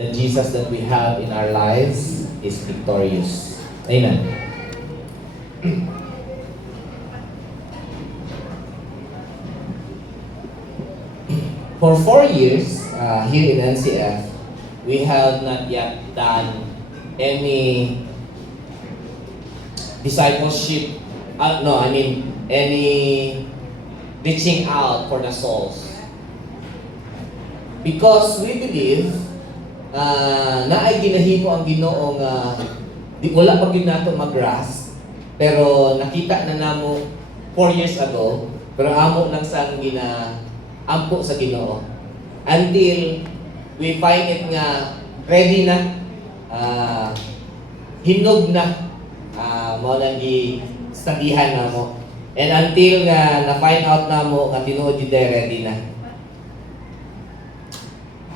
the Jesus that we have in our lives is victorious. Amen. For 4 years here in NCF, we have not yet done any discipleship, any reaching out for the souls. Because we believe na ay ginahimo ang Ginoo nga wala pa gyud nato mag-grasp, pero nakita na namo 4 years ago, pero amo lang sang ampo sa Ginoo until we find it nga ready na, hinog na, mo lang gi-studyhan na mo, and until nga na-find out na mo nga tinuod jud ready na.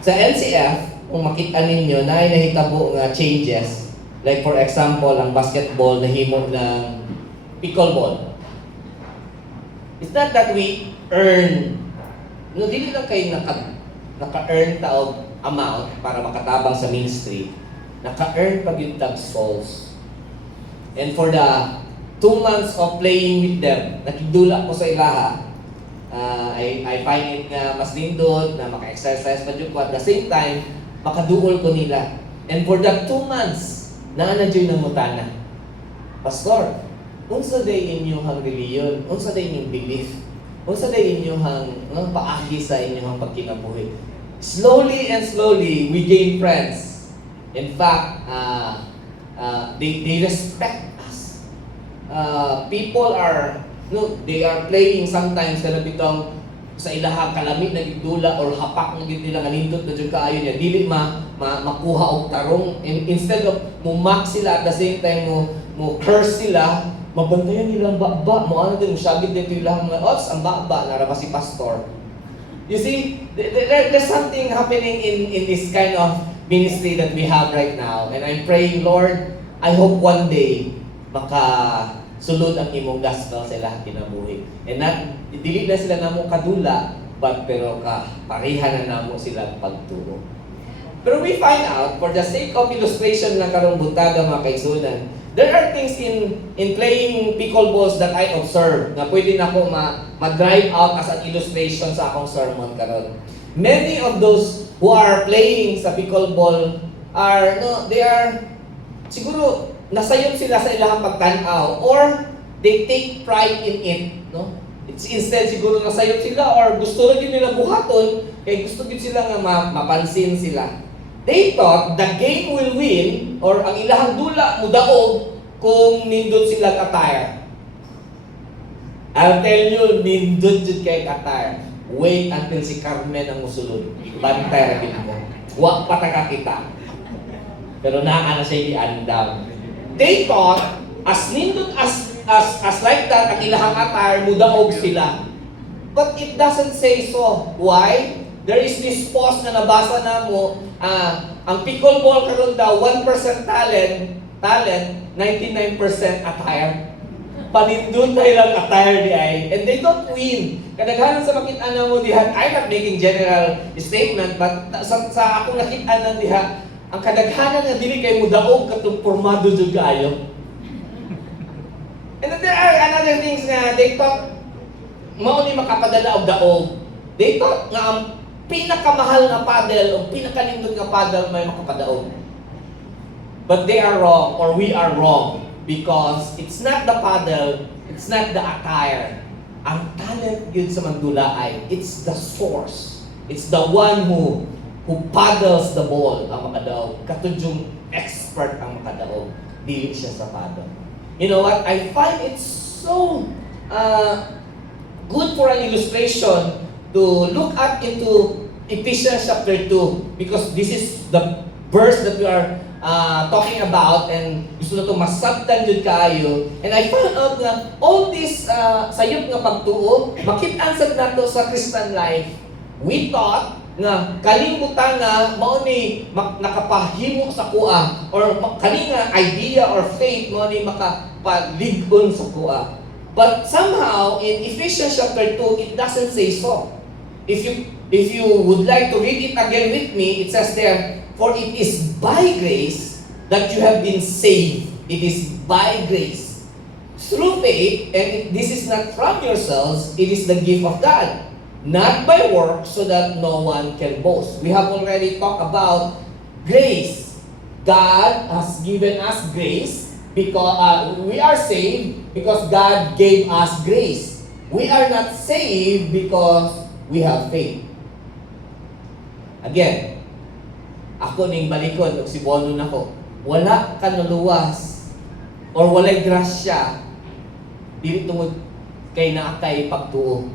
Sa NCF, kung makita ninyo, na ay nahitabo nga changes. Like for example, ang basketball nahimo ng pickleball. It's not that we earn, dili lang kayo naka-earn taog amount para makatabang sa ministry. Naka-earn pag yung tag souls. And for the 2 months of playing with them, nakidula ko sa ilaha, I find it nga mas lindot na maka-exercise pa dyan ko at the same time, makaduol ko nila. And for that 2 months, naanadyoy ng mutana. Pastor, unsa day inyong reliyon, unsa day inyong belief, unsa day inyong paagi sa inyong pagkinabuhi. Slowly and slowly, we gain friends. In fact, they respect us. People are, they are playing sometimes kana bitong sa ilahang kalamit na gidula or hapak na gid nila nalindot na jud kaayo niya dili makuha og tarong. Instead of mumak sila at the same time mo curse sila, mabantayan nilang baba mo ano din syagid dito ilang ang baba na ra si pastor. You see, there's something happening in this kind of ministry that we have right now, and I'm praying, Lord, I hope one day sulod ang imong gospel sa ilang kinabuhi. And dili na sila namo kadula, but pero pareha na namo silang pagturo. Pero we find out, for the sake of illustration na karong buntaga mga kaigsunan, there are things in playing pickleballs that I observe na pwede na ako ma-drive out as an illustration sa akong sermon karon. Many of those who are playing sa pickleball are, they are siguro nasayop sila sa ilang pagtanaw or they take pride in it, no? It's instead siguro nasayop sila or gusto rin nila buhaton kay gusto din sila nga mapansin sila. They thought the game will win or ang ilahang dula mudaog kung nindot sila attire. I'll tell you, nindot jud kay attire. Wait until si Carmen ang musulod. Bantay ra gid mo. Wa pa ta kakita. Pero naa na siya giandam. They thought, as nindot as like that, ang ilahang attire, mudaog sila. But it doesn't say so. Why? There is this post na nabasa na mo, ang pickleball karon daw, 1% talent, 99% attire. Panindot tayo lang attire di ay. And they don't win. Kadaghanan sa makita na mo diha, I'm not making general statement, but sa akong nakita na diha, ang kadaghanan nga dili kay mudaog katong pormado jud kaayo. And then there are another things nga they thought mao ni makapadala og daog. They thought nga ang pinakamahal nga paddle o pinakalindot nga paddle may makapadaog. But they are wrong, or we are wrong, because it's not the paddle, it's not the attire. Ang talent yun sa mandula ay it's the source. It's the one who paddles the ball ang makadaog. Katod yung expert ang makadaog. Dili siya sa paddle. You know what? I find it so good for an illustration to look up into Ephesians chapter 2, because this is the verse that we are talking about, and gusto na ito masabtan dyan kaayo. And I found out na all this sayop nga pagtuo, makit-ansad na to sa Christian life. We thought nga kalimutan nga mao ni nakapahimo sa kuha, or kani nga idea or faith mao ni makapalig-on sa kuha. But somehow in Ephesians chapter 2 it doesn't say so. If you would like to read it again with me, it says there, For it is by grace that you have been saved. It is by grace. Through faith, and this is not from yourselves, it is the gift of God. Not by works, so that no one can boast. We have already talked about grace. God has given us grace because we are saved because God gave us grace. We are not saved because we have faith. Again, ako ning balikon og si Bono nako. Wala ka naluwas or walay grasya dili tungod kay naa kay pagtuo.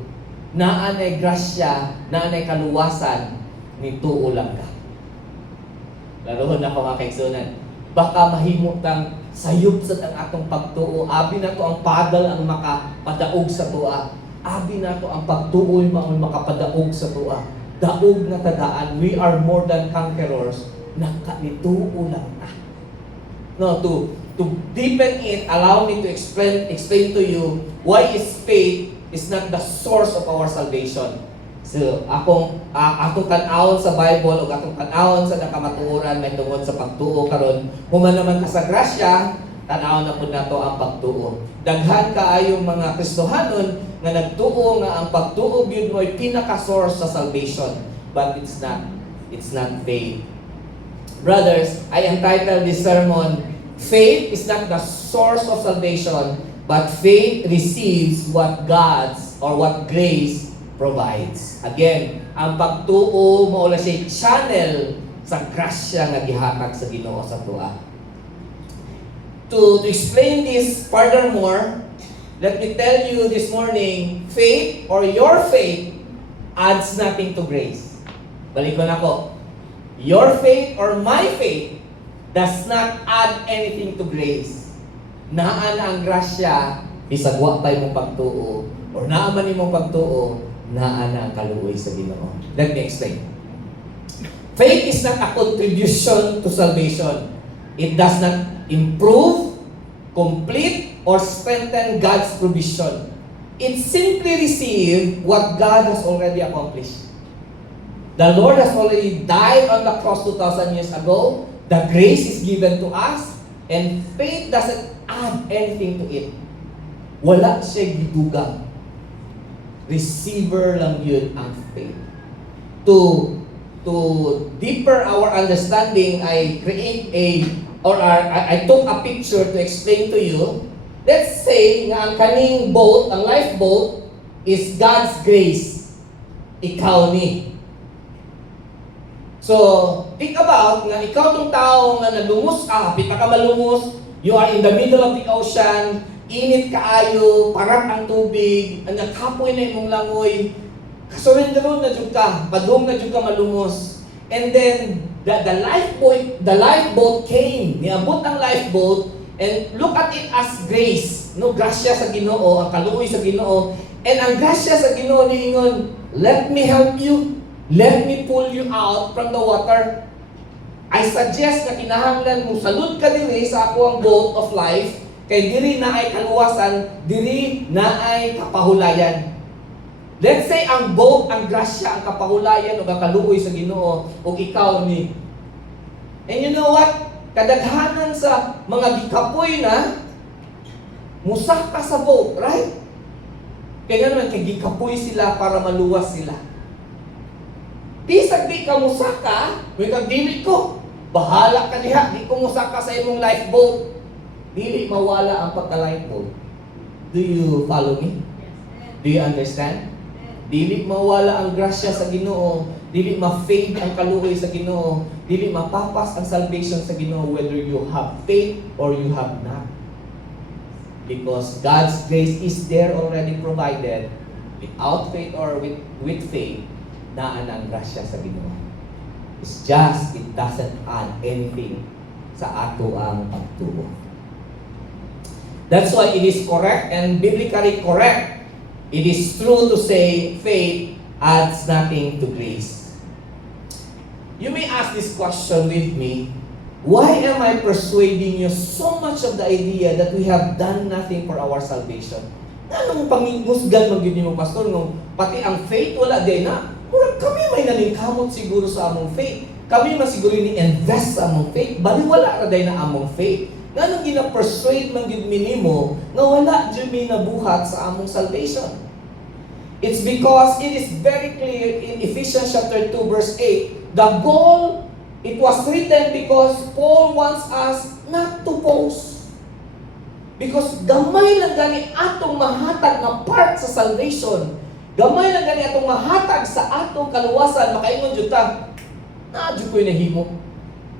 Naa nay grasya, naa nay kaluwasan ni tuo lang ka. Laruhon na ko mga kaigsunan. Baka mahimo tang sayop sa ang atong pagtuo. Abi na to ang padal ang makapadaog sa tuwa. Abi na to ang pagtuo ang makapadaog sa tuwa. Daog na tadaan. We are more than conquerors. Nakanituo lang na. No, to deepen it, allow me to explain to you why is faith is not the source of our salvation. So, atong tan-awon sa Bible o atong tan-awon sa nakamatuoran may tungod sa pagtuo karon, human naman ka sa grasya, tan-awon na pud nato ang pagtuo. Daghan kaayong mga Kristohanon nga nagtuo nga ang pagtuo gyud mo'y pinaka-source sa salvation, but it's not faith. Brothers, I entitled this sermon, Faith is not the source of salvation, but faith receives what grace provides. Again, ang pagtuo mao la siya channel sa grasya nga gihatag sa Ginoo sa tuwa. To explain this furthermore, let me tell you this morning, faith or your faith adds nothing to grace. Balik ko na ko. Your faith or my faith does not add anything to grace. Naa na ang grasya bisag wa tay mong pagtuo or naa man imong pagtuo, naa na ang kaluoy sa Ginoo. Let me explain. Faith is not a contribution to salvation. It does not improve, complete, or strengthen God's provision. It simply receives what God has already accomplished. The Lord has already died on the cross 2,000 years ago. The grace is given to us, and faith doesn't add anything to it. Wala siya gidugang. Receiver lang yun ang faith. To deeper our understanding, I took a picture to explain to you. Let's say nga ang kaning boat, ang lifeboat, is God's grace. Ikaw ni. So, think about nga ikaw tong tao nga nalumos ka, hapit ka malumos, you are in the middle of the ocean, init kaayo, parat ang tubig, ang nakapoy na imong langoy, kasurrendero na jud ka, padung na jud ka malumos. And then the lifeboat came, niabot ang lifeboat, and look at it as grace, no, grasya sa Ginoo, ang kaluoy sa Ginoo. And ang grasya sa Ginoo niingon, let me help you. Let me pull you out from the water. I suggest na kinahanglan mo salud ka dinhi sa ako ang boat of life, kay diri na ay kaluwasan, diri na ay kapahulayan. Let's say ang boat, ang grasya, ang kapahulayan o ang kaluoy sa Ginoo o ikaw ni. And you know what? Kadaghanan sa mga gikapoy na musaka sa boat, right? Kaya naman kay gikapoy sila para maluwas sila. Bisag di ka musaka, may kag dili ko. Bahala ka diha, di ko musaka sa imong lifeboat. Dili mawala ang pagka-lifeboat. Do you follow me? Do you understand? Dili mawala ang grasya sa Ginoo, dili ma-fade ang kaluoy sa Ginoo, dili mapapas ang salvation sa Ginoo whether you have faith or you have not. Because God's grace is there already provided. Without faith or with faith, naan ang grasya sa Ginoo. It's just, it doesn't add anything sa ato ang pagtuo. That's why it is correct and biblically correct. It is true to say faith adds nothing to grace. You may ask this question with me, why am I persuading you so much of the idea that we have done nothing for our salvation? Anong pangingusgan magyud mo, pastor, no? Pati ang faith wala din na. Murag kami may nalingkamot siguro sa among faith. kami masiguro ni-invest sa among faith, baliwala ra day na among faith. Nga nung gina-persuade man gyud mi nimo, nga wala jud mi nabuhat sa among salvation. It's because it is very clear in Ephesians chapter 2 verse 8, the goal, it was written because Paul wants us not to boast. Because gamay lang gani atong mahatag na part sa salvation. Gamay lang gani atong mahatag sa atong kaluwasan, makaingon jud ta, na jud ko'y nahimo.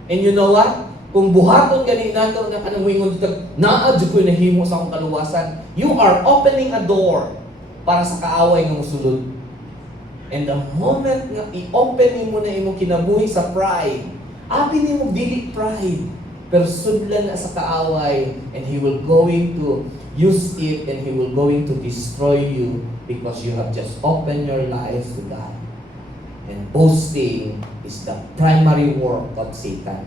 And you know what? Kung buhaton gani nato na kanang moingon jud ta, naa jud ko'y nahimo sa akong kaluwasan, you are opening a door para sa kaaway nga mosulod. And the moment nga i-open mo na imong kinabuhi sa pride, abi nimo dili pride, pero sudlan na sa kaaway, and he will going to use it and he will going to destroy you because you have just opened your lives to God. And boasting is the primary work of Satan.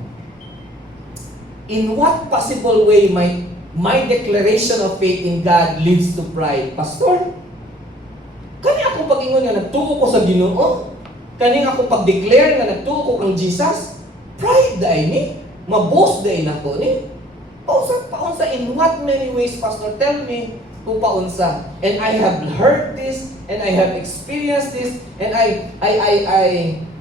In what possible way my declaration of faith in God leads to pride? Pastor, kani ako pag-ingon nga nagtuo ko sa Ginoo, kani ako pag-declare nga nagtuo ko kang Jesus, pride dai ni, maboast dai nako ni. Paunsa in what many ways, Pastor? Tell me kung paunsa. And I have heard this, and I have experienced this, and I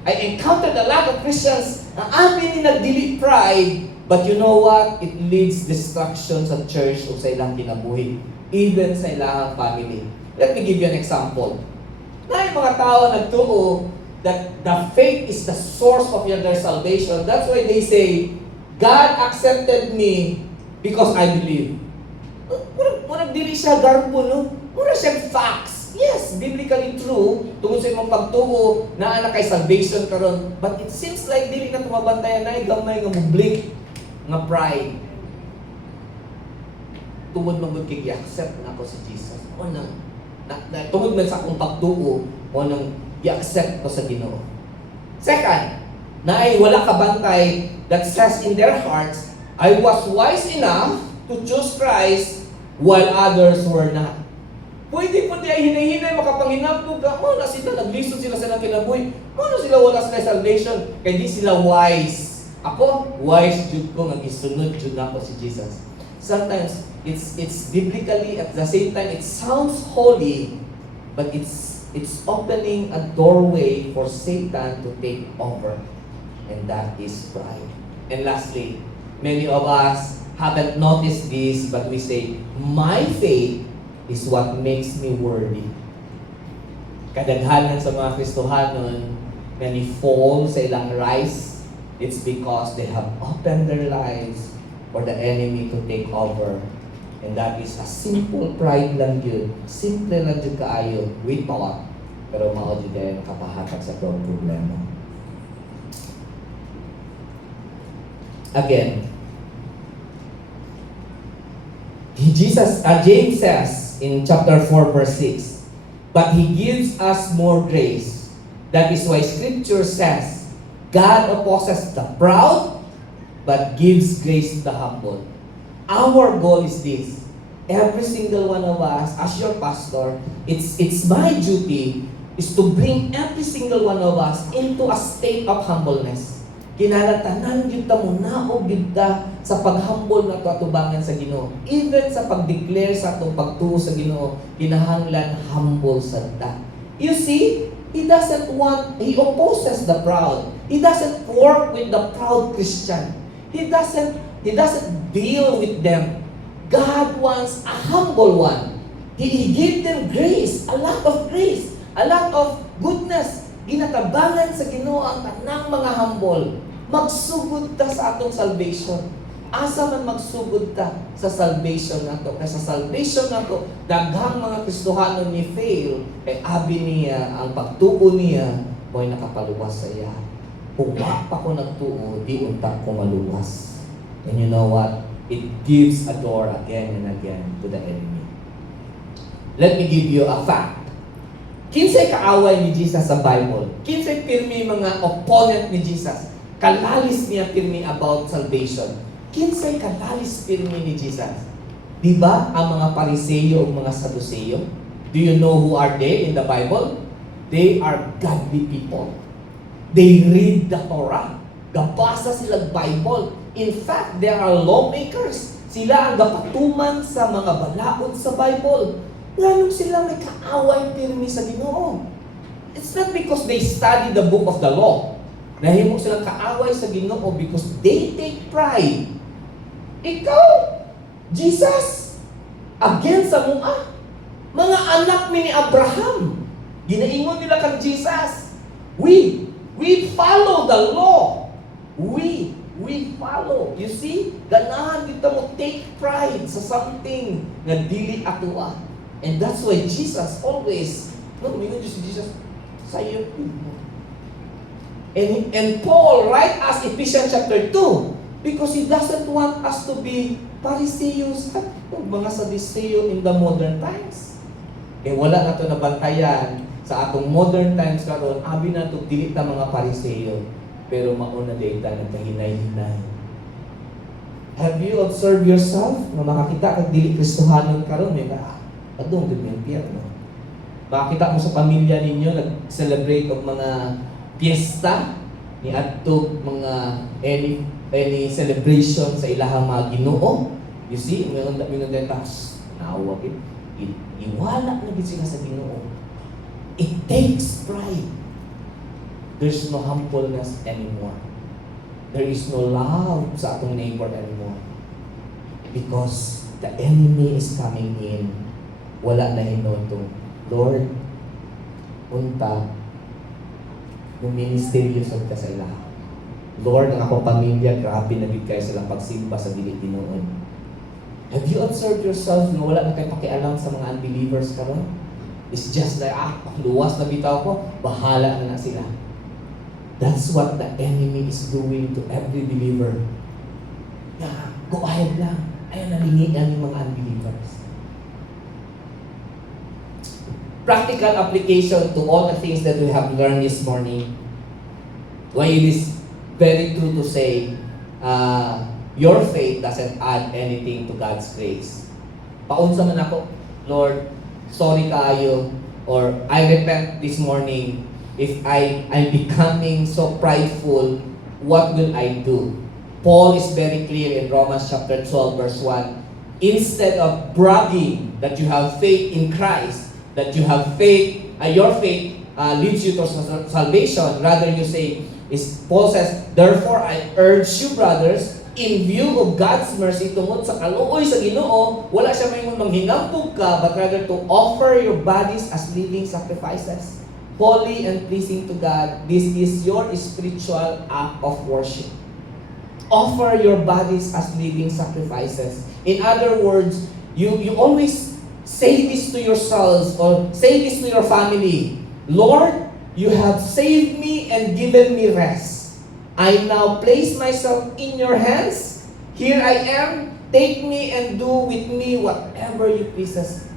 encountered a lot of Christians na amin ni nagdili pride, but you know what? It leads destruction sa church o sa ilang kinabuhi, even sa ilang family. Let me give you an example. Na yung mga tao nagtuo that the faith is the source of their salvation. That's why they say, God accepted me because I believe. Muna dili siya garbo, no? Muna siya facts. Yes, biblically true. Tungkol sa imong pagtuo na anak kay salvation karon. But it seems like dili na tumabantayan na gamay nga mo blink nga pride. Tungod magud kay accept na ako si Jesus. O nang tungod man sa akong pagtuo o nang i-accept ko sa Ginoo. Second, na ay wala ka bantay that says in their hearts, I was wise enough to choose Christ while others were not. Pwede po diya hinay-hinay makapanghinapo ka, na sila, naglisod sila sa kinabuhi, na sila wala sa salvation, kaya di sila wise. Ako, wise jud ko, nag-isunod jud na ako si Jesus. Sometimes, it's biblically, at the same time, it sounds holy, but it's opening a doorway for Satan to take over. And that is pride. And lastly, many of us haven't noticed this, but we say, my faith is what makes me worthy. Kadaghanan sa mga Kristohanon, na ni-fall sa ilang rise, it's because they have opened their lives for the enemy to take over. And that is a simple pride lang yun. Simple lang yun kaayo, with power. Pero mao jud kay nakapahatag sa problema. Again, James says in chapter 4 verse 6, but He gives us more grace. That is why Scripture says, God opposes the proud, but gives grace to the humble. Our goal is this. Every single one of us, as your pastor, it's my duty is to bring every single one of us into a state of humbleness. Kinalatanan gyud ta mo naog gyud ta sa paghumble na atubangan sa Ginoo. Even sa pag-declare sa atong pagtuo sa Ginoo, kinahanglan humble sad ta. You see, He opposes the proud. He doesn't work with the proud Christian. He doesn't deal with them. God wants a humble one. He gave them grace, a lot of grace, a lot of goodness. Ginatabangan sa Ginoo ang tanang mga humble. Magsugod ta sa atong salvation. Asa man magsugod ta sa salvation nato. Kaya sa salvation nato, daghang mga Kristohanon ni fail, kay abi niya, ang pagtuo niya, mo'y nakapaluwas sa iya. Kung wa pa ko nagtuo, di unta ko maluwas. And you know what? It gives a door again and again to the enemy. Let me give you a fact. Kinsay kaaway ni Jesus sa Bible? Kinsay pirmi mga opponent ni Jesus? Kalalis niya pirmi about salvation. Kinsay kalalis pirmi ni Jesus? Diba ang mga Pariseo o mga Saduceo? Do you know who are they in the Bible? They are godly people. They read the Torah. Gabasa sila Bible. In fact, there are lawmakers. Sila ang gapatuman sa mga balaod sa Bible. Ganun sila may kaaway pirmi sa Ginoo. It's not because they study the book of the law. Nahimo silang kaaway sa Ginoo because they take pride. Ikaw, Jesus, against sa mua. Mga anak mi ni Abraham. Ginaingon nila kang Jesus. We follow the law. We follow. You see? Ganahan kita mo take pride sa something na dili atuwa. And that's why Jesus always, mingon si Jesus, sayo mo. And Paul write us Ephesians chapter 2 because he doesn't want us to be Pharisees at mga Sadduceo in the modern times. Wala na ito nabantayan sa atong modern times karon, abi na ito dili ta mga Pariseo, pero mauna data nagkahinay-hinay. Have you observed yourself na makakita kag dili Kristohanon karon may adong gud may impyerno. Makakita mo sa pamilya ninyo nag-celebrate og mga piyesta ni adto mga any celebration sa ilahang mga Ginoo. You see, mingon tas naawa gid. Iwala na gid sila sa Ginoo. It takes pride. There's no humbleness anymore. There is no love sa atong neighbor anymore. Because the enemy is coming in. Wala na hinotong, Lord, unta, ministeryo sa ka sa ilaha. Lord, ang akong pamilya, grabe na gid kayo silang pagsimba sa dili Ginoo. Have you observed yourself na wala na kayo pakialam sa mga unbelievers karon? It's just like, luwas na bitaw ko, bahala na sila. That's what the enemy is doing to every believer. Go ahead lang. Ayaw nalingian yung mga unbelievers. Practical application to all the things that we have learned this morning. Why it is very true to say, your faith doesn't add anything to God's grace. Paunsa man ako, Lord, sorry kaayo, or I repent this morning if I'm becoming so prideful, what will I do? Paul is very clear in Romans chapter 12 verse 1. Instead of bragging that you have faith in Christ, that you have faith, your faith leads you to salvation, rather you say, Paul says, therefore I urge you brothers, in view of God's mercy, tungod sa kaluoy sa Ginoo, wala siya may manghinampog ka, but rather to offer your bodies as living sacrifices, holy and pleasing to God. This is your spiritual act of worship. Offer your bodies as living sacrifices. In other words, you always say this to yourselves or say this to your family. Lord, you have saved me and given me rest. I now place myself in your hands. Here I am. Take me and do with me whatever you pleases.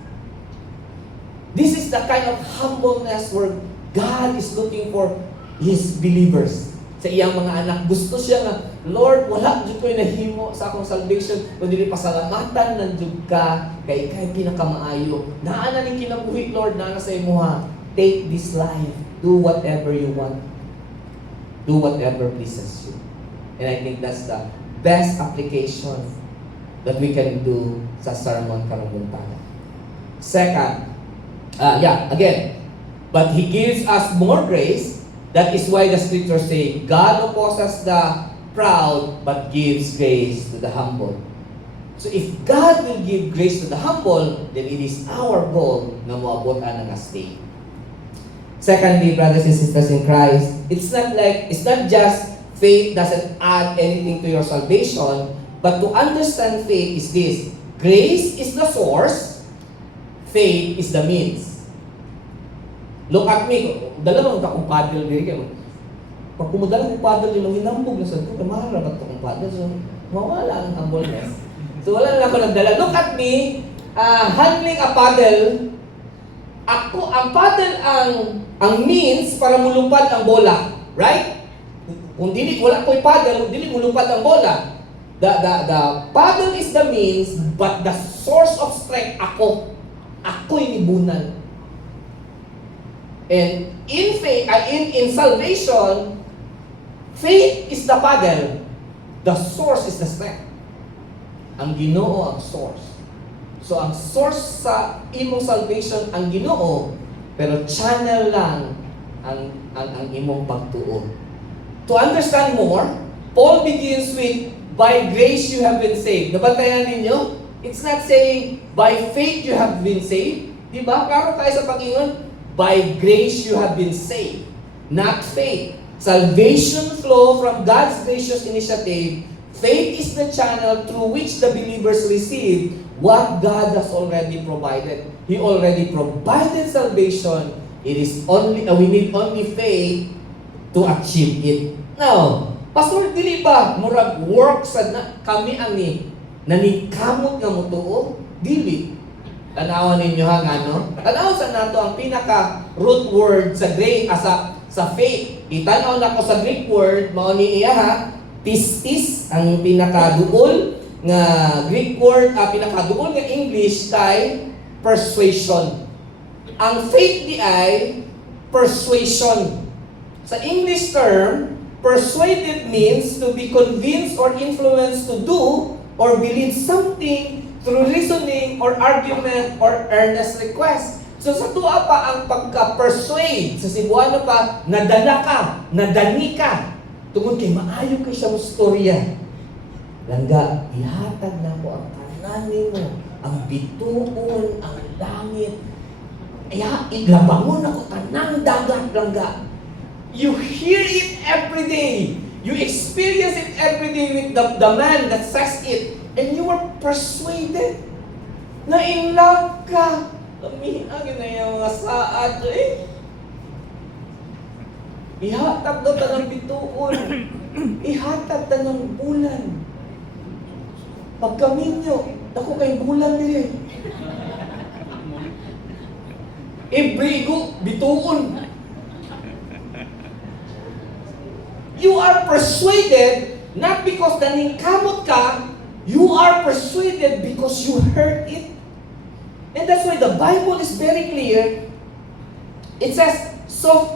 This is the kind of humbleness where God is looking for His believers. Sa iyang mga anak, gusto siya nga, Lord, wala dyan ko'y nahimo sa akong salvation, kundi pasalamatan ng Diyog ka, kay pinakamaayo. Naana ning kinabuhi, Lord, naana sa imo ha. Take this life. Do whatever you want. Do whatever pleases you. And I think that's the best application that we can do sa sermon karong buntag. Second, again, but He gives us more grace. That is why the scriptures say, God opposes the proud, but gives grace to the humble. So if God will give grace to the humble, then it is our goal na moabot ang state. Secondly, brothers and sisters in Christ, it's not just faith doesn't add anything to your salvation, but to understand faith is this: grace is the source, faith is the means. Look at me, dalawang akong paddle diri kay pag kumudala ko paddle yung hinambog na sa ko, mahal ra akong paddle, so mawala ang humbleness. So wala lang ako nagdala. Look at me, handling a paddle. Ako, ang paddle ang means para mulupad ang bola. Right? Kung dili, wala ko'y paddle, dili mulupad ang bola. The paddle is the means, but the source of strength, ako'y nibunan. And in faith, in salvation, Faith is the paddle. The source is the strength. Ang Ginoo ang source. So ang source sa imong salvation ang Ginoo, pero channel lang ang imong pagtuo. To understand more, Paul begins with, by grace you have been saved. Nabantayan ninyo? It's not saying, by faith you have been saved. Diba? Klaro tayo sa Panginoon, by grace you have been saved. Not faith. Salvation flow from God's gracious initiative. Faith is the channel through which the believers receive what God has already provided. He already provided salvation. It is only, we need only faith to achieve it. Now, Pastor, dili ba murag work sa kami ani nanikamot nga mutuo? Dili. Tanawan ninyo ha ngano? Tanaw sa nato ang pinaka root word sa Greek sa faith. Itanaw na ko sa Greek word mao ni iya ha. Pistis ang pinaka-duol nga Greek word, pinaka-duol nga English kay persuasion. Ang faith di ay persuasion. Sa English term, persuaded means to be convinced or influenced to do or believe something through reasoning or argument or earnest request. So sa tuwa pa ang pagka-persuade, sa Cebuano pa, nadala ka, nadani ka. Tungod kay maayo kay siya mo storya. Langga, ihatag na ko ang kananin mo, ang bituon, ang langit. Iglabangon ako tanang dagat, langga. You hear it every day. You experience it every day with the man that says it. And you are persuaded. Na in love ka. Amihan na yung mga saad eh. Ihatag daw ta ng bituon. Ihatag ta ng bulan. Pagkaminyo, ako kay bulan nila. Ibrigo, bituon. You are persuaded not because naningkamot ka, you are persuaded because you heard it. And that's why the Bible is very clear. It says, so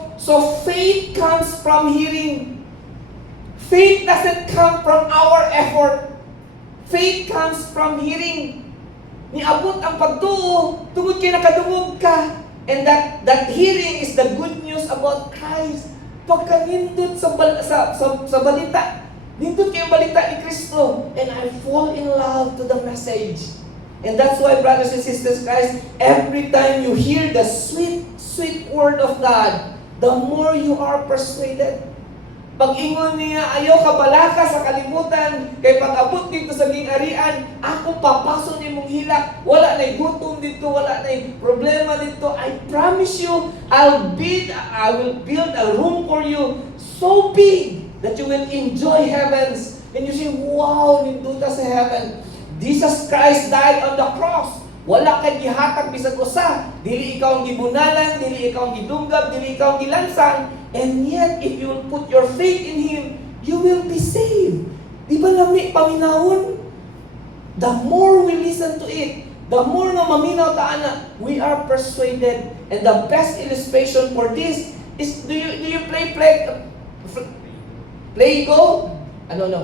faith comes from hearing. Faith doesn't come from our effort. Faith comes from hearing. Niabot ang pagtuo, tungod kay nakadungog ka. And that hearing is the good news about Christ. Pagka nindot sa balita, nindot kayo balita ni Kristo, and I fall in love to the message. And that's why, brothers and sisters Christ, every time you hear the sweet, sweet word of God, the more you are persuaded. Pag ingon niya, ayaw ka balaka sa kalimutan, kay pag-abot dito sa gingarian, ako papaso ni mong hilak, wala na'y gutom dito, wala na'y problema dito. I promise you, I will build a room for you so big that you will enjoy heavens. And you say, wow, ninduta sa heaven. Jesus Christ died on the cross. Wala kay gihatag bisag usa. Dili ikaw ang gibunalan, dili ikaw ang gidunggab, dili ikaw ang gilansang. And yet, if you will put your faith in Him, you will be saved. Di ba lami paminawon? The more we listen to it, the more na maminaw taana, we are persuaded. And the best illustration for this is, do you play Go? No.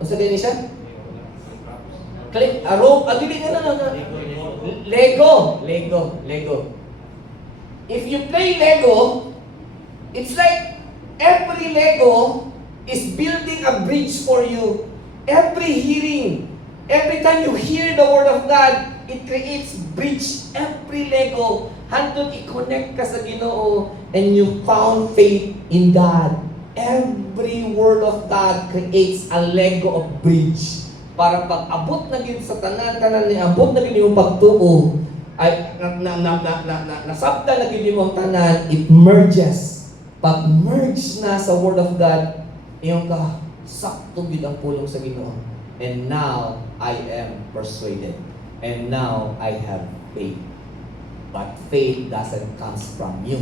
Ano sa din siya? Lego. If you play Lego, it's like every Lego is building a bridge for you. Every hearing, every time you hear the Word of God, it creates bridge. Every Lego, handog i-connect ka sa Ginoo, and you found faith in God. Every Word of God creates a Lego of bridge. Para pag abot na gid sa tanan ni abot na gid yung pagtuo, ay nasabta na gid yung tanan, it merges. Pag merge na sa Word of God, iyong ka sakto gid ang pulong sa Ginoo. And now I am persuaded. And now I have faith. But faith doesn't come from you.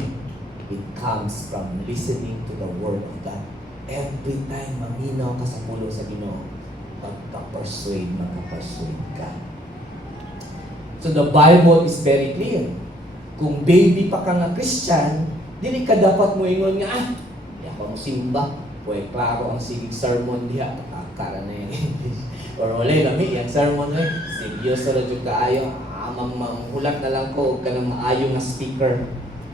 It comes from listening to the Word of God. Every time maminaw ka sa pulong sa Ginoo, magka-persuade ka. So the Bible is very clear. Kung baby pa ka nga Christian, dili ka dapat mo ingon nga, di ako simba. Pwede klaro ang sigig sermon diha, kakara na yung English. Or wala lami, yung sermon na seryoso na dyan kaayo, manghulat na lang ko, ka ng maayo nga speaker.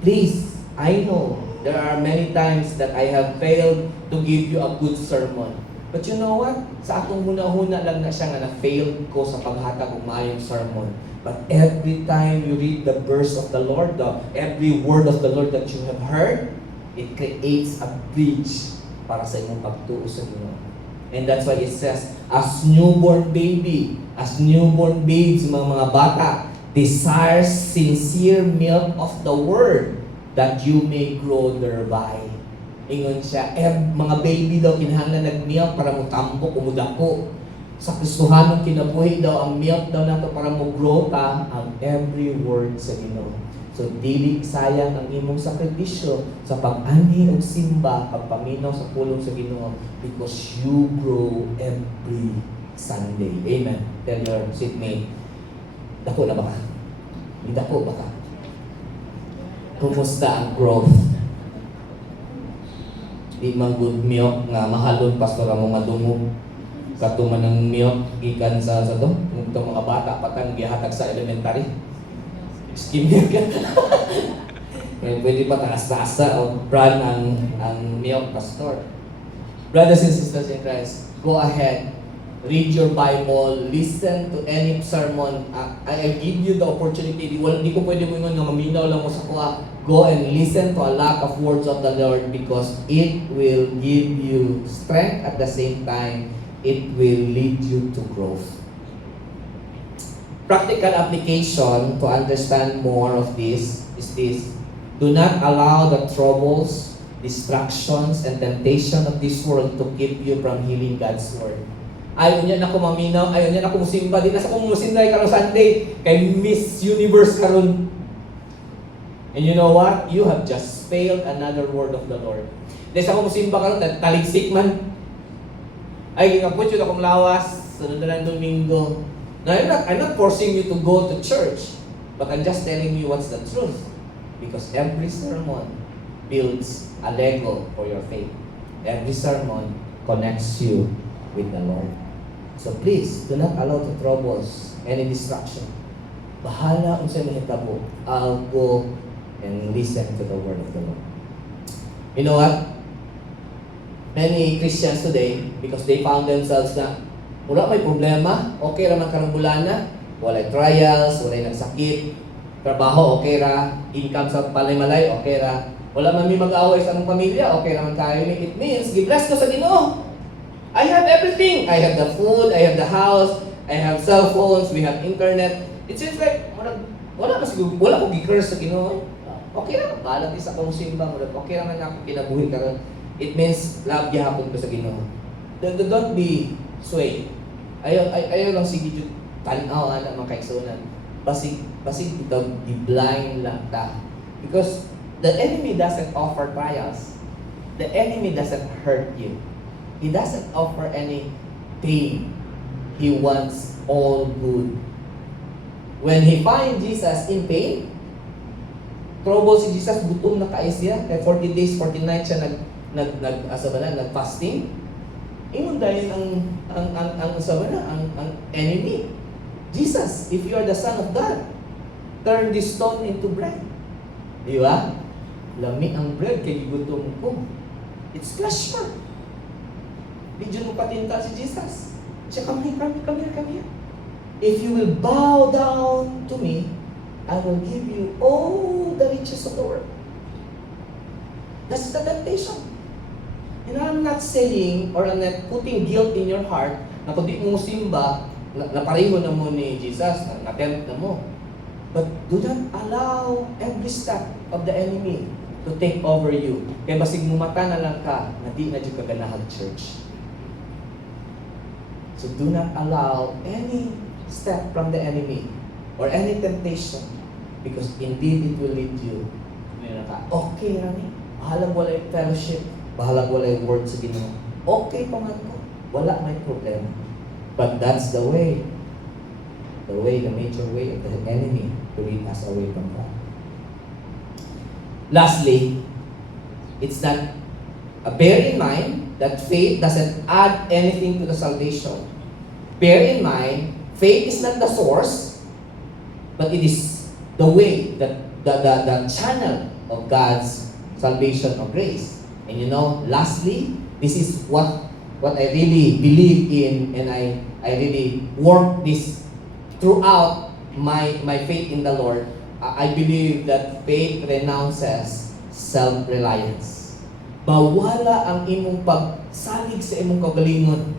Please, I know, there are many times that I have failed to give you a good sermon. But you know what? Sa akong huna-huna lang na siya nga na-failed ko sa paghatag og maayong sermon. But every time you read the verse of the Lord, every word of the Lord that you have heard, it creates a bridge para sa inyong pagtuo sa Ginoo. And that's why it says, as newborn babes, mga bata, desires sincere milk of the word that you may grow thereby. Ingon siya, mga baby daw kinahanglan nag-milk para mo tambok o mudako. Sa Kristohanong kinabuhi daw ang milk daw nato para mo grow ta ang every word sa Ginoo. So dili sayang ang imong sakripisyo sa pag-anhi og simba, pagpaminaw sa pulong sa Ginoo because you grow every Sunday. Amen. Tell your seatmate, dako na ba ka? Dako ba ka? Kumusta ang growth? Di man good milk nga mahalon pastor ang madungog katuman ng milk gikan sa to itong mga bata patang gihatag sa elementary skim milk pwede pa taas-taasa o brand ang milk pastor. Brothers and sisters in Christ, go ahead, read your Bible, listen to any sermon. I give you the opportunity. Di ko pwede mo nga maminaw lang mo sa kuha. Go and listen to a lot of words of the Lord because it will give you strength at the same time. It will lead you to growth. Practical application to understand more of this is this. Do not allow the troubles, distractions, and temptation of this world to keep you from hearing God's word. Ayaw niya na kumaminaw, ayaw niya na kumusimba. Di na sa kumusimba karong Sunday, kay Miss Universe karon. And you know what? You have just failed another word of the Lord. Dahil sa kumusimba karon, taligsik man. Ay, gigapot yun akong lawas, sunod na lang Domingo. Now, I'm not forcing you to go to church, but I'm just telling you what's the truth. Because every sermon builds a Lego for your faith. Every sermon connects you with the Lord. So please, do not allow the troubles, any distraction. Bahala kung saan mahitabo. I'll go and listen to the word of the Lord. You know what? Many Christians today, because they found themselves na wala may problema, okay ra man karang bulana, walay trials, walay nagsakit, trabaho okay ra, income sa palay-malay okay ra, wala man may mag-away sa among pamilya, okay ra man kayo. It means gibless ko sa Ginoo. I have everything. I have the food, I have the house, I have cell phones, we have internet. It seems like wala ko gi-curse sa Ginoo. Okay ra, balag sa akong simba, okay ra man ako kinabuhi karon. It means love gyapon ko sa Ginoo. Don't be swayed. Ayaw lang sige jud tan-aw ana mga kaigsunan. Basig di blind lang ta. Because the enemy doesn't offer trials. The enemy doesn't hurt you. He doesn't offer any pain. He wants all good. When he find Jesus in pain, trouble si Jesus, gutom na kayo siya. Kaya 40 days, 40 nights siya nag-fasting. Ingon dahil ang enemy. Jesus, if you are the Son of God, turn this stone into bread. Di ba? Lami ang bread kay gutom ko. It's flesh man. Di dyan mo patinta si Jesus. Siya, come here. If you will bow down to me, I will give you all the riches of the world. That's the temptation. And I'm not saying, or I'm not putting guilt in your heart, na kung di mo simba, na pareho na mo ni Jesus, na-tempt na mo. But do not allow every step of the enemy to take over you. Kaya basig mumata na lang ka, na di na dyan kaganahag church. So do not allow any step from the enemy or any temptation, because indeed it will lead you. Okay, Rani. Bahalag wala yung fellowship. Bahalag wala yung word sa Ginoo. Okay pa man ko. Wala may problema. But that's the major way of the enemy to lead us away from God. Lastly, it's that bear in mind that faith doesn't add anything to the salvation. Bear in mind, faith is not the source, but it is the way, the channel of God's salvation or grace. And lastly, this is what I really believe in, and I really work this throughout my faith in the Lord. I believe that faith renounces self-reliance. Mawala ang imong pagsalig sa imong kagalingon.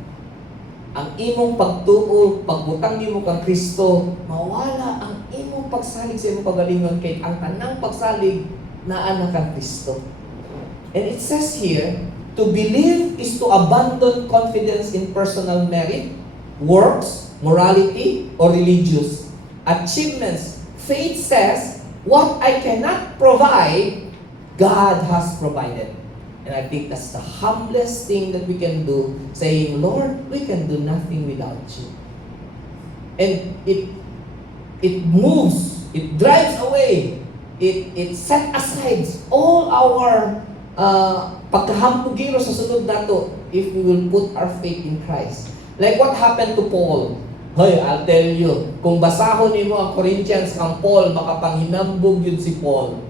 Ang imong pagtuo, pagbutang nimo kang Kristo, mawala ang imong pagsalig sa imong kagalingon kay ang tanang pagsalig naa na kang Kristo. And it says here, to believe is to abandon confidence in personal merit, works, morality, or religious achievements. Faith says, what I cannot provide, God has provided. And I think that's the humblest thing that we can do, saying, Lord, we can do nothing without you. And it moves, it drives away, it set aside all our pagkahampugiro sa sunod nato if we will put our faith in Christ. Like what happened to Paul. Hoy, I'll tell you, kung basahon nimo ang Corinthians kang Paul, makapanghinambog yun si Paul.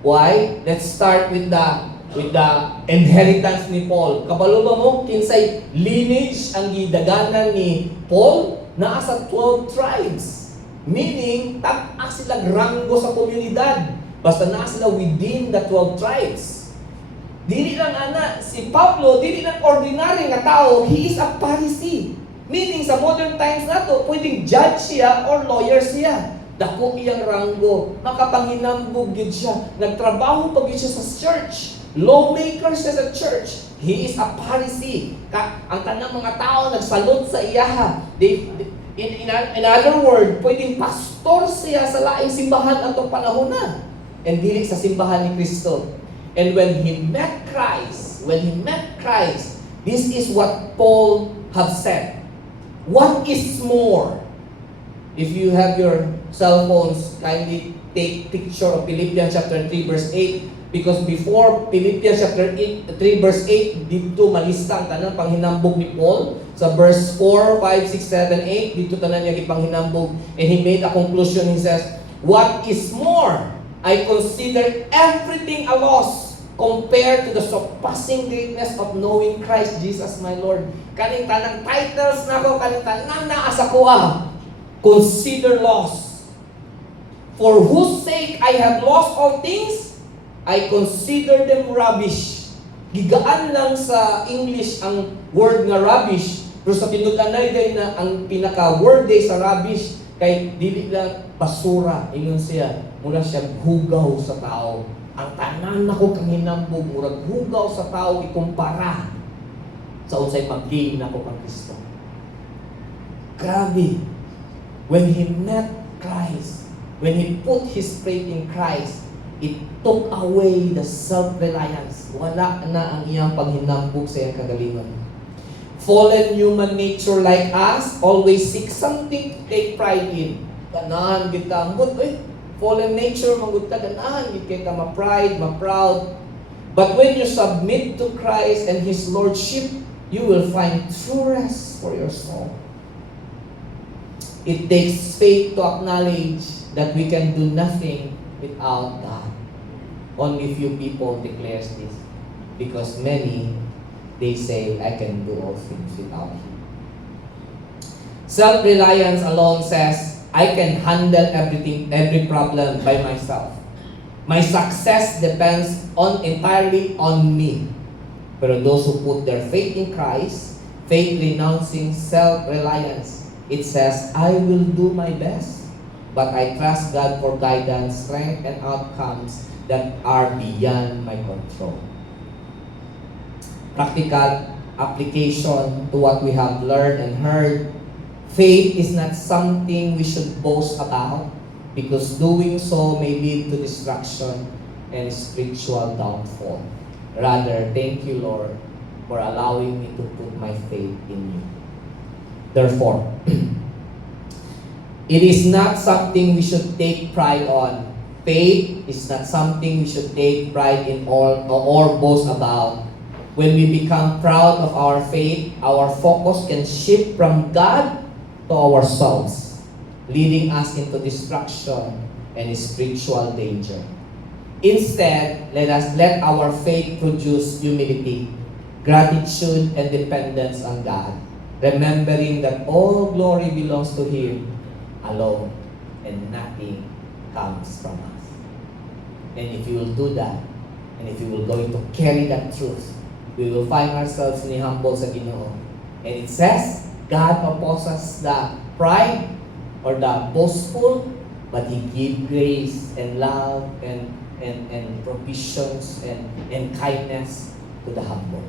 Why? Let's start with the inheritance ni Paul. Kabalo ba mo, kinsay lineage ang gidaganan ni Paul? Naa sa 12 tribes. Meaning, tak-ak sila ranggo sa komunidad. Basta naa sila within the 12 tribes. Dili lang si Pablo, dili lang ordinary nga tao, he is a Pharisee. Meaning, sa modern times na to, pwedeng judge siya or lawyer siya. Dako iyang ranggo, makapanghinambog yun siya. Nagtrabaho pag yun siya sa church. Lawmaker siya sa church. He is a Pharisee. Ang tanang mga tao nagsalot sa iyaha. In other word, pwedeng pastor siya sa laing simbahan atong panahon na. And dili sa simbahan ni Kristo. And when he met Christ, this is what Paul have said. What is more? If you have your cell phones, kindly take picture of Philippians chapter 3 verse 8, because before Philippians chapter 3 verse 8, dito malista ang tanang panghinambog ni Paul. Sa verse 4, 5, 6, 7, 8, dito tanan niya ipanghinambog, and he made a conclusion. He says, what is more? I consider everything a loss compared to the surpassing greatness of knowing Christ Jesus my Lord. Kaning tanang titles na ko, kaning tanang naasa ko consider loss. For whose sake I have lost all things, I consider them rubbish. Gigaan lang sa English ang word nga rubbish, pero sa tinud-anay day na ang pinaka-word day sa rubbish, kay dili lang basura, ingon siya, mula siya hugaw sa tao. Ang tanan nako kang hinambog, murag hugaw sa tao ikumpara sa unsay pag-gain nako kang Kristo. Grabe. When he met Christ, when he put his faith in Christ, it took away the self-reliance. Wala na ang iyang paghinambog sa iyang kagalingon. Fallen human nature like us always seek something to take pride in. Ganahan kita ambot, fallen nature, manggod ka, ganahan kita ma-pride, ma-proud. But when you submit to Christ and His Lordship, you will find true rest for your soul. It takes faith to acknowledge that we can do nothing without God. Only few people declares this, because many, they say, I can do all things without Him. Self-reliance alone says, I can handle everything, every problem by myself. My success depends entirely on me. Pero those who put their faith in Christ, faith renouncing self-reliance, it says, I will do my best, but I trust God for guidance, strength, and outcomes that are beyond my control. Practical application to what we have learned and heard. Faith is not something we should boast about, because doing so may lead to destruction and spiritual downfall. Rather, thank you, Lord, for allowing me to put my faith in you. Therefore, it is not something we should take pride on. Faith is not something we should take pride in or boast about. When we become proud of our faith, our focus can shift from God to ourselves, leading us into destruction and spiritual danger. Instead, let our faith produce humility, gratitude, and dependence on God, remembering that all glory belongs to Him alone and nothing comes from us. And if you will do that, and if you will going to carry that truth, we will find ourselves in humble sa Ginoo. And it says, God opposes the pride or the boastful, but He gives grace and love and provisions and kindness to the humble.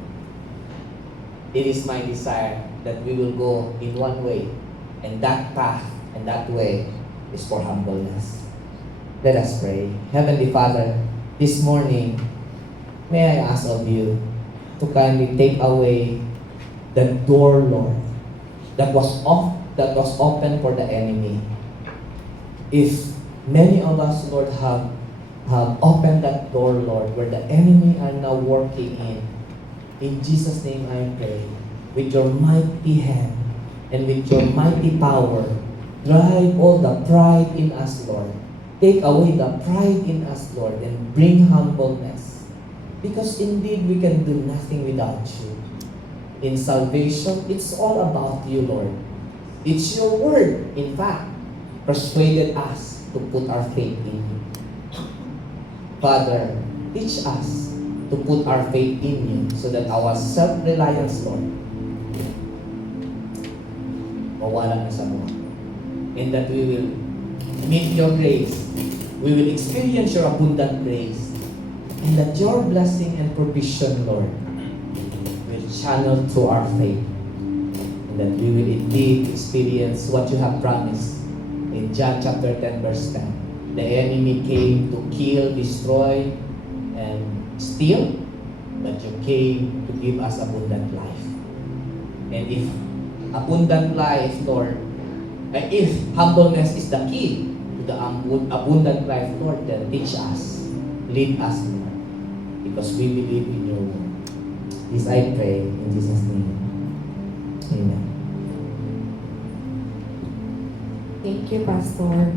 It is my desire that we will go in one way, and that path and that way is for humbleness. Let us pray. Heavenly Father, this morning, may I ask of you to kindly take away the door, Lord, that was open for the enemy. If many of us, Lord, have opened that door, Lord, where the enemy are now working in Jesus' name I pray, with your mighty hand and with your mighty power, drive all the pride in us, Lord. Take away the pride in us, Lord, and bring humbleness. Because indeed, we can do nothing without you. In salvation, it's all about you, Lord. It's your word, in fact, persuaded us to put our faith in you. Father, teach us to put our faith in you so that our self-reliance, Lord, mawala na sa mga. And that we will meet your grace. We will experience your abundant grace. And that your blessing and provision, Lord, will channel through our faith. And that we will indeed experience what you have promised in John chapter 10, verse 10. The enemy came to kill, destroy, and steal, but you came to give us abundant life. And if abundant life, Lord, if humbleness is the key to the abundant life, Lord, then teach us, lead us, Lord, because we believe in your word. This I pray in Jesus' name. Amen. Thank you, Pastor.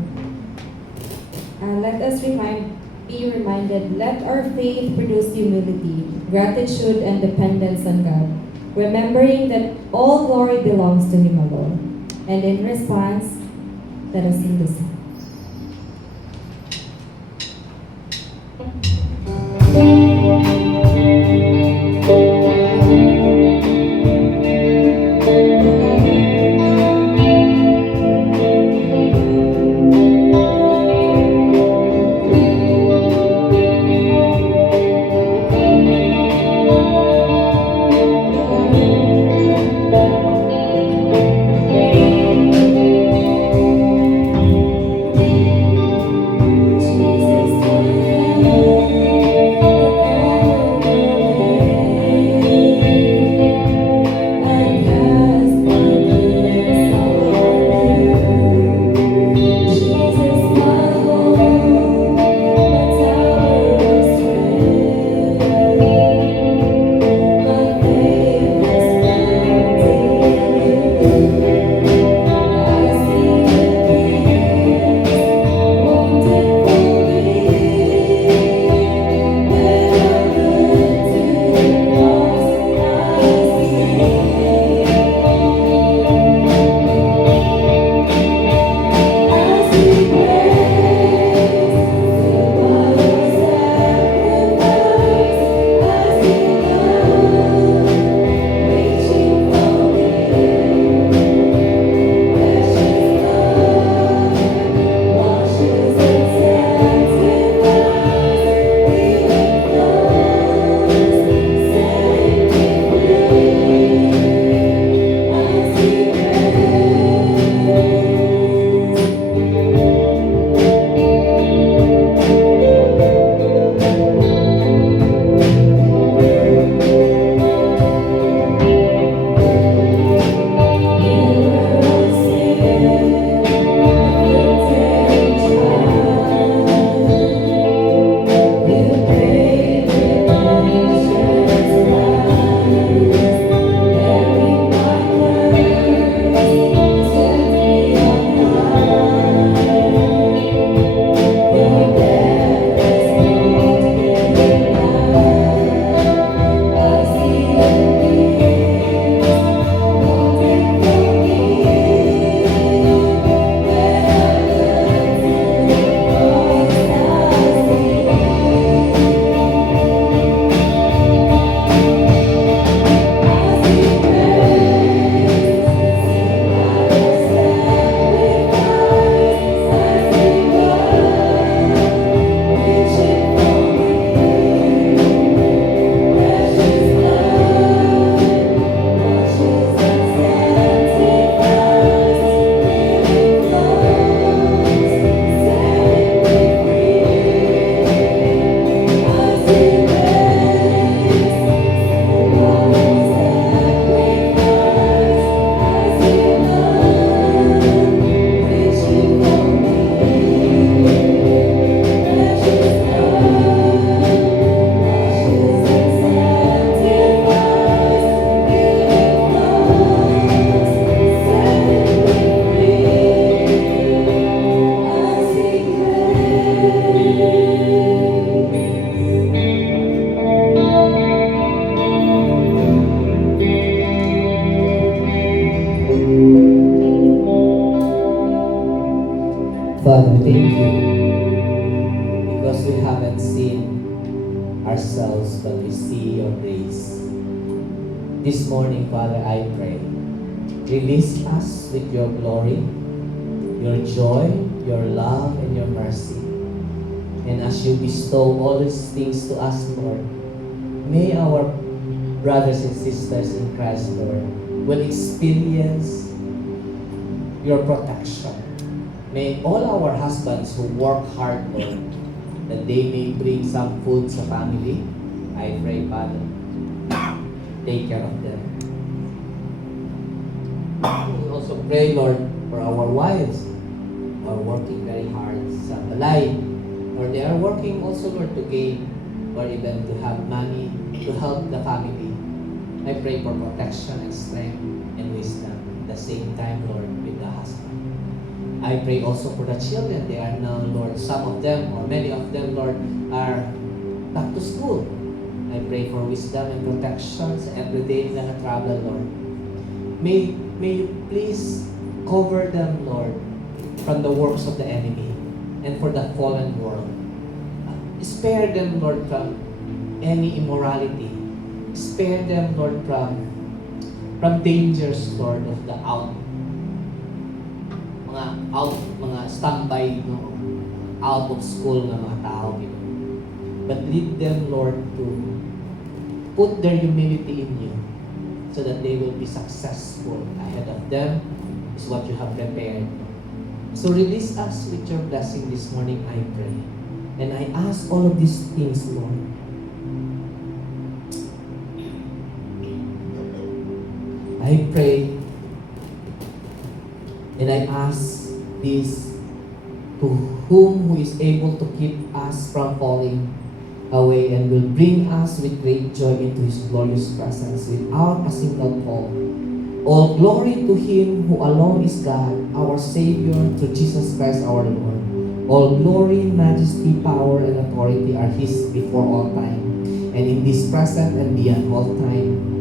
Let us be reminded, let our faith produce humility, gratitude, and dependence on God, remembering that all glory belongs to Him alone. And in response, let us sing this song. Father, thank you because we haven't seen ourselves, but we see your grace. This morning, Father, I pray, release us with your glory, your joy, your love, and your mercy. And as you bestow all these things to us, Lord, may our brothers and sisters in Christ, Lord, will experience your protection. May all our husbands who work hard, Lord, that they may bring some food sa family. I pray, Father, take care of them. We also pray, Lord, for our wives who are working very hard sa balay, or they are working also, Lord, to gain or even to have money to help the family. I pray for protection and strength and wisdom at the same time, Lord, with the husband. I pray also for the children. They are now, Lord, some of them or many of them, Lord, are back to school. I pray for wisdom and protections every day na travel, Lord. May you please cover them, Lord, from the works of the enemy and for the fallen world. Spare them, Lord, from any immorality. Spare them, Lord, from dangers, Lord, of the mga standby, no, out of school na mga tao, you know. But lead them, Lord, to put their humility in you so that they will be successful. Ahead of them is what you have prepared. So release us with your blessing this morning, I pray. And I ask all of these things, Lord. I pray and I ask this to whom who is able to keep us from falling away and will bring us with great joy into His glorious presence without a single fault. All glory to Him who alone is God, our Savior, through Jesus Christ our Lord. All glory, majesty, power, and authority are His before all time, and in this present and beyond all time.